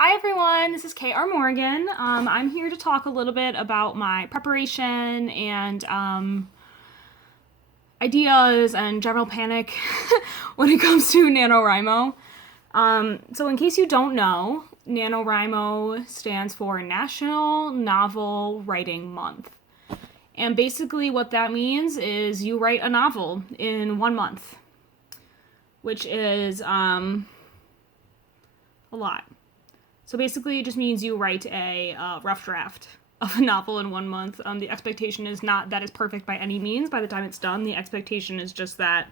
Hi everyone, this is K.R. Morgan. I'm here to talk a little bit about my preparation and ideas and general panic when it comes to NaNoWriMo. So in case you don't know, NaNoWriMo stands for National Novel Writing Month. And basically what that means is you write a novel in 1 month, which is a lot. So basically it just means you write a rough draft of a novel in 1 month. The expectation is not that it's perfect by any means by the time it's done. The expectation is just that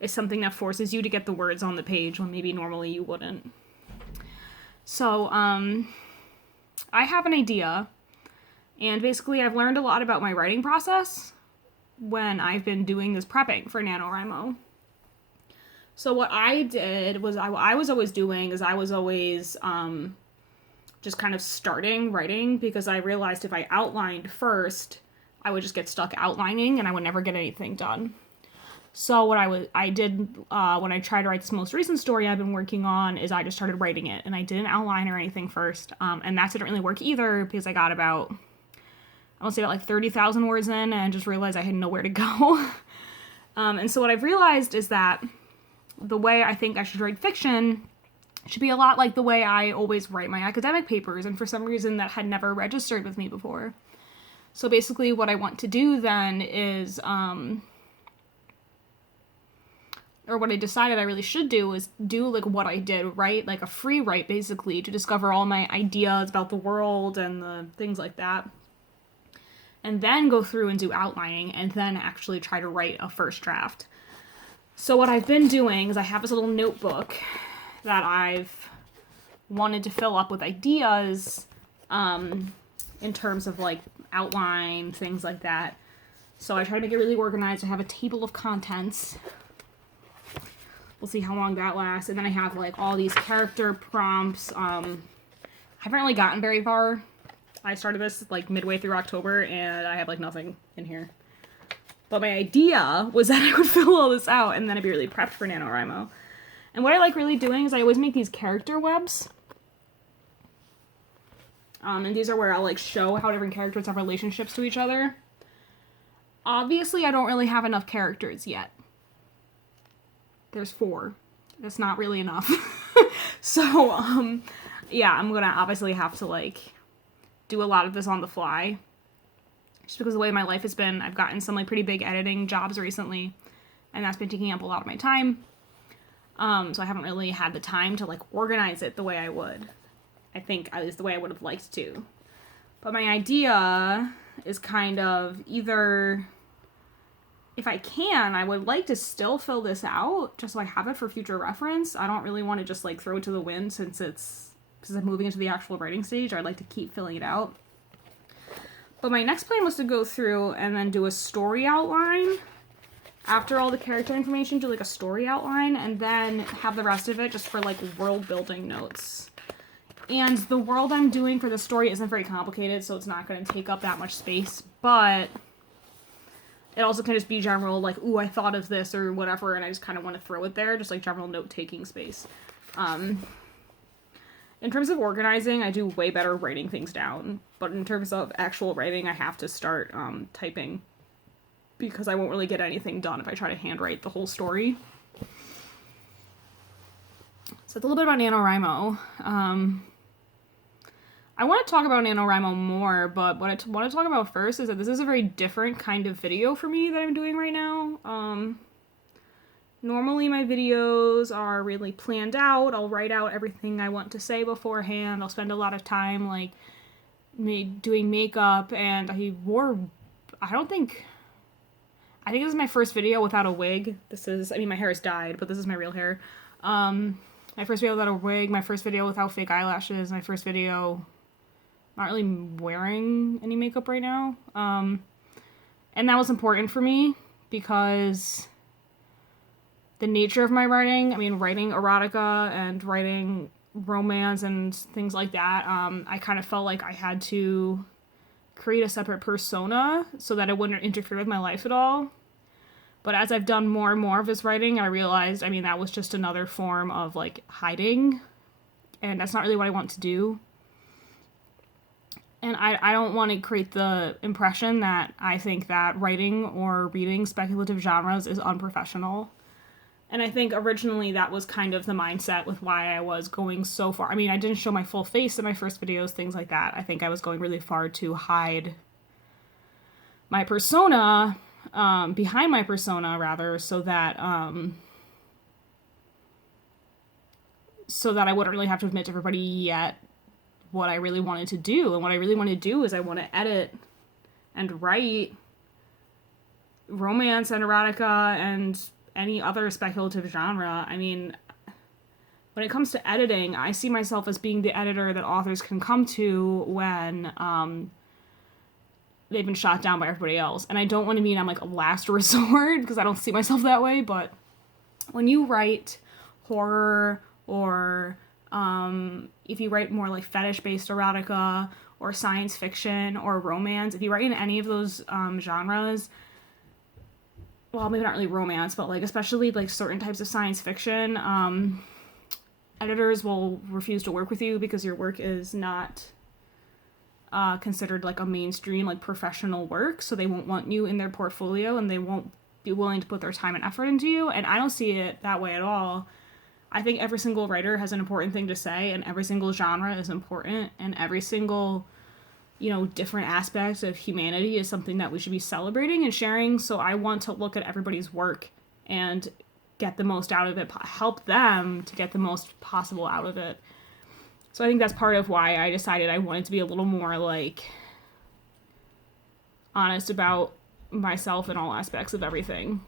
it's something that forces you to get the words on the page when maybe normally you wouldn't. So I have an idea, and basically I've learned a lot about my writing process when I've been doing this prepping for NaNoWriMo. So what I did was I was always doing is I was always just kind of starting writing, because I realized if I outlined first, I would just get stuck outlining and I would never get anything done. So what I did when I tried to write this most recent story I've been working on is I just started writing it, and I didn't outline or anything first. And that didn't really work either, because I got about, I want to say about like 30,000 words in and just realized I had nowhere to go. And so what I've realized is that the way I think I should write fiction should be a lot like the way I always write my academic papers, and for some reason that had never registered with me before. So basically what I want to do then is, or what I decided I really should do is do like what I did, right? Like a free write, basically, to discover all my ideas about the world and the things like that. And then go through and do outlining, and then actually try to write a first draft. So what I've been doing is I have this little notebook that I've wanted to fill up with ideas in terms of like outline, things like that. So I try to make it really organized. I have a table of contents. We'll see how long that lasts. And then I have like all these character prompts. I haven't really gotten very far. I started this like midway through October and I have like nothing in here. But my idea was that I would fill all this out and then I'd be really prepped for NaNoWriMo. And what I like really doing is I always make these character webs. And these are where I'll like show how different characters have relationships to each other. Obviously, I don't really have enough characters yet. There's 4. That's not really enough. So, yeah, I'm gonna obviously have to like do a lot of this on the fly. Just because of the way my life has been, I've gotten some like pretty big editing jobs recently, and that's been taking up a lot of my time. So I haven't really had the time to like organize it the way I would. I think at least the way I would have liked to. But my idea is kind of either, if I can, I would like to still fill this out just so I have it for future reference. I don't really want to just like throw it to the wind since I'm moving into the actual writing stage. I'd like to keep filling it out. But my next plan was to go through and then do a story outline. After all the character information, do like a story outline, and then have the rest of it just for like world building notes. And the world I'm doing for the story isn't very complicated, so it's not going to take up that much space, but it also can just be general, like, ooh, I thought of this or whatever, and I just kind of want to throw it there, just like general note-taking space. In terms of organizing, I do way better writing things down, but in terms of actual writing, I have to start typing, because I won't really get anything done if I try to handwrite the whole story. So it's a little bit about NaNoWriMo. I want to talk about NaNoWriMo more, but what I want to talk about first is that this is a very different kind of video for me that I'm doing right now. Normally my videos are really planned out. I'll write out everything I want to say beforehand. I'll spend a lot of time like doing makeup, and I think this is my first video without a wig. My hair is dyed, but this is my real hair. My first video without a wig, my first video without fake eyelashes, my first video not really wearing any makeup right now. And that was important for me because the nature of my writing, writing erotica and writing romance and things like that, I kind of felt like I had to create a separate persona so that it wouldn't interfere with my life at all. But as I've done more and more of this writing, I realized, that was just another form of, like, hiding and that's not really what I want to do. And I don't want to create the impression that I think that writing or reading speculative genres is unprofessional. And I think originally that was kind of the mindset with why I was going so far. I mean, I didn't show my full face in my first videos, things like that. I think I was going really far to hide my persona, behind my persona, rather, so that I wouldn't really have to admit to everybody yet what I really wanted to do. And what I really want to do is I want to edit and write romance and erotica and any other speculative genre. I mean, when it comes to editing, I see myself as being the editor that authors can come to when they've been shot down by everybody else. And I don't want to mean I'm like a last resort, because I don't see myself that way, but when you write horror or if you write more like fetish-based erotica or science fiction or romance, if you write in any of those genres, well, maybe not really romance, but like especially like certain types of science fiction, editors will refuse to work with you because your work is not considered like a mainstream, like professional work, so they won't want you in their portfolio and they won't be willing to put their time and effort into you. And I don't see it that way at all. I think every single writer has an important thing to say, and every single genre is important, and every single, different aspect of humanity is something that we should be celebrating and sharing. So I want to look at everybody's work and get the most out of it, help them to get the most possible out of it. So I think that's part of why I decided I wanted to be a little more like honest about myself in all aspects of everything,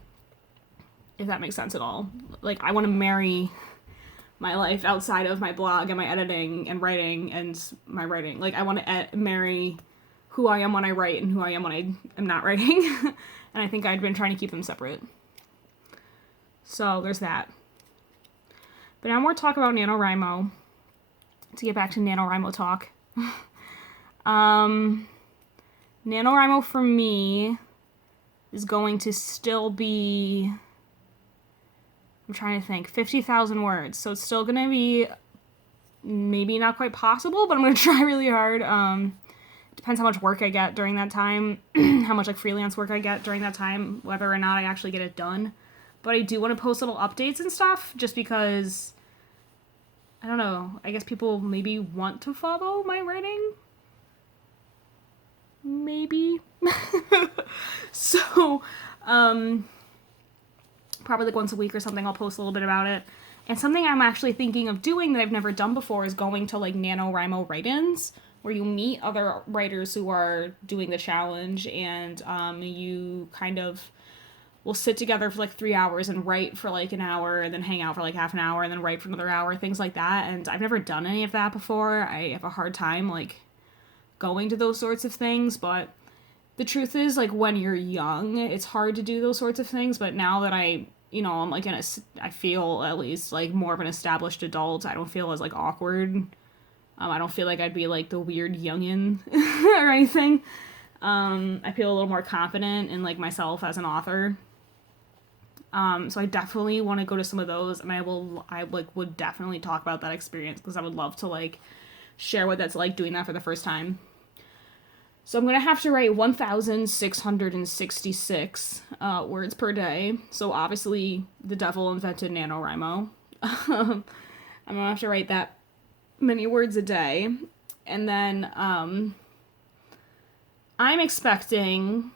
if that makes sense at all. Like, I want to marry my life outside of my blog and my editing and writing and my writing. Like, I want to marry who I am when I write and who I am when I am not writing. And I think I'd been trying to keep them separate. So there's that. But now more talk about NaNoWriMo. To get back to NaNoWriMo talk. NaNoWriMo for me is going to still be, I'm trying to think, 50,000 words. So it's still going to be maybe not quite possible, but I'm going to try really hard. Depends how much work I get during that time, how much like freelance work I get during that time, whether or not I actually get it done. But I do want to post little updates and stuff just because, I don't know, I guess people maybe want to follow my writing. Maybe. So, probably like once a week or something, I'll post a little bit about it. And something I'm actually thinking of doing that I've never done before is going to like NaNoWriMo write-ins, where you meet other writers who are doing the challenge, and you kind of will sit together for like 3 hours and write for like an hour, and then hang out for like half an hour, and then write for another hour, things like that. And I've never done any of that before. I have a hard time like going to those sorts of things, but the truth is, like, when you're young, it's hard to do those sorts of things. But now that I'm like I feel at least like more of an established adult, I don't feel as like awkward. I don't feel like I'd be like the weird youngin or anything. I feel a little more confident in like myself as an author. So I definitely want to go to some of those, and I would definitely talk about that experience, because I would love to like share what that's like doing that for the first time. So I'm going to have to write 1,666 words per day. So obviously the devil invented NaNoWriMo. I'm going to have to write that many words a day. And then I'm expecting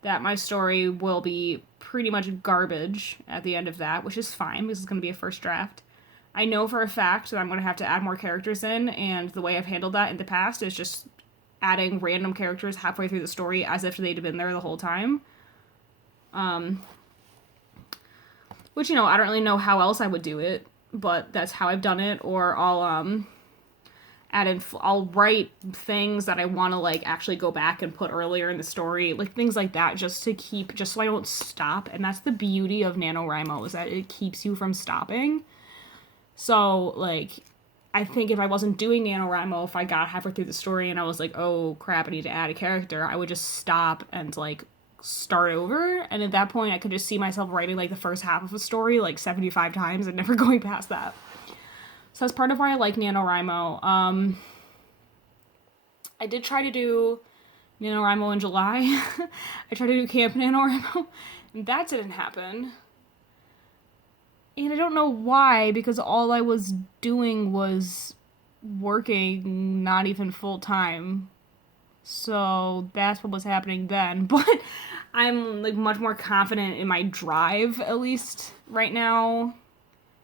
that my story will be pretty much garbage at the end of that, which is fine because it's going to be a first draft. I know for a fact that I'm going to have to add more characters in, and the way I've handled that in the past is just adding random characters halfway through the story as if they'd been there the whole time. Which, I don't really know how else I would do it, but that's how I've done it. Or I'll I'll write things that I want to like actually go back and put earlier in the story, like things like that, just so I don't stop. And that's the beauty of NaNoWriMo, is that it keeps you from stopping. So like, I think if I wasn't doing NaNoWriMo, if I got halfway through the story and I was like, oh crap, I need to add a character, I would just stop and like start over. And at that point I could just see myself writing like the first half of a story like 75 times and never going past that. So that's part of why I like NaNoWriMo. I did try to do NaNoWriMo in July. I tried to do Camp NaNoWriMo, and that didn't happen. And I don't know why, because all I was doing was working, not even full time. So that's what was happening then. But I'm like much more confident in my drive, at least right now.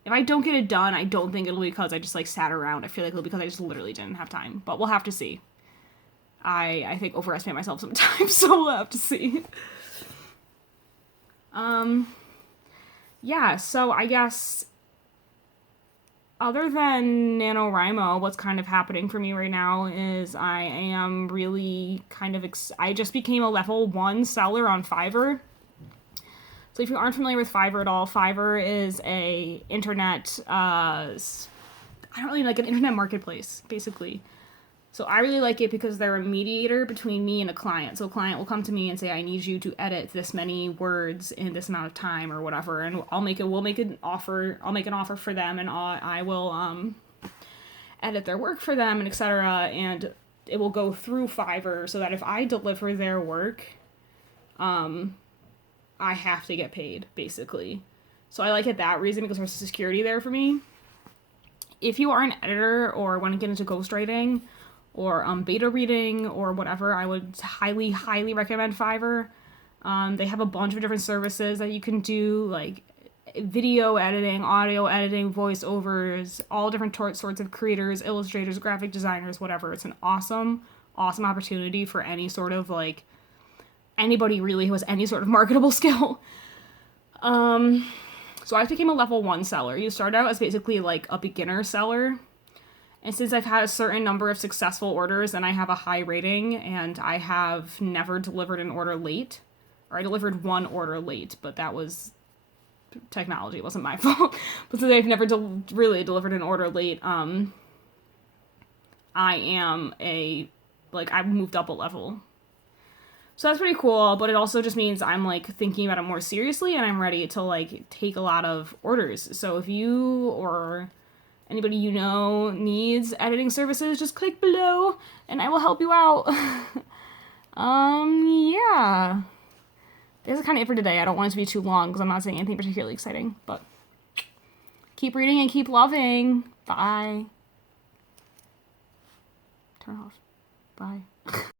If I don't get it done, I don't think it'll be because I just like sat around. I feel like it'll be because I just literally didn't have time. But we'll have to see. I think overestimate myself sometimes, so we'll have to see. Yeah, so I guess other than NaNoWriMo, what's kind of happening for me right now is I am really kind of I just became a level 1 seller on Fiverr. So if you aren't familiar with Fiverr at all, Fiverr is a internet, I don't really like an internet marketplace, basically. So I really like it because they're a mediator between me and a client. So a client will come to me and say, I need you to edit this many words in this amount of time or whatever. And we'll make an offer for them, and I will edit their work for them, and etc. And it will go through Fiverr so that if I deliver their work, I have to get paid, basically. So I like it that reason because there's security there for me. If you are an editor or want to get into ghostwriting, or beta reading, or whatever, I would highly, highly recommend Fiverr. They have a bunch of different services that you can do, like video editing, audio editing, voiceovers, all different sorts of creators, illustrators, graphic designers, whatever. It's an awesome, awesome opportunity for any sort of, like, anybody really who has any sort of marketable skill. So I became a level 1 seller. You start out as basically, like, a beginner seller. And since I've had a certain number of successful orders and I have a high rating and I have never delivered an order late, or I delivered one order late, but that was technology, it wasn't my fault. But since I've never really delivered an order late, I've moved up a level. So that's pretty cool, but it also just means I'm like thinking about it more seriously and I'm ready to like take a lot of orders. So if you or anybody you know needs editing services, just click below and I will help you out. Yeah. This is kind of it for today. I don't want it to be too long because I'm not saying anything particularly exciting, but keep reading and keep loving. Bye. Turn off. Bye.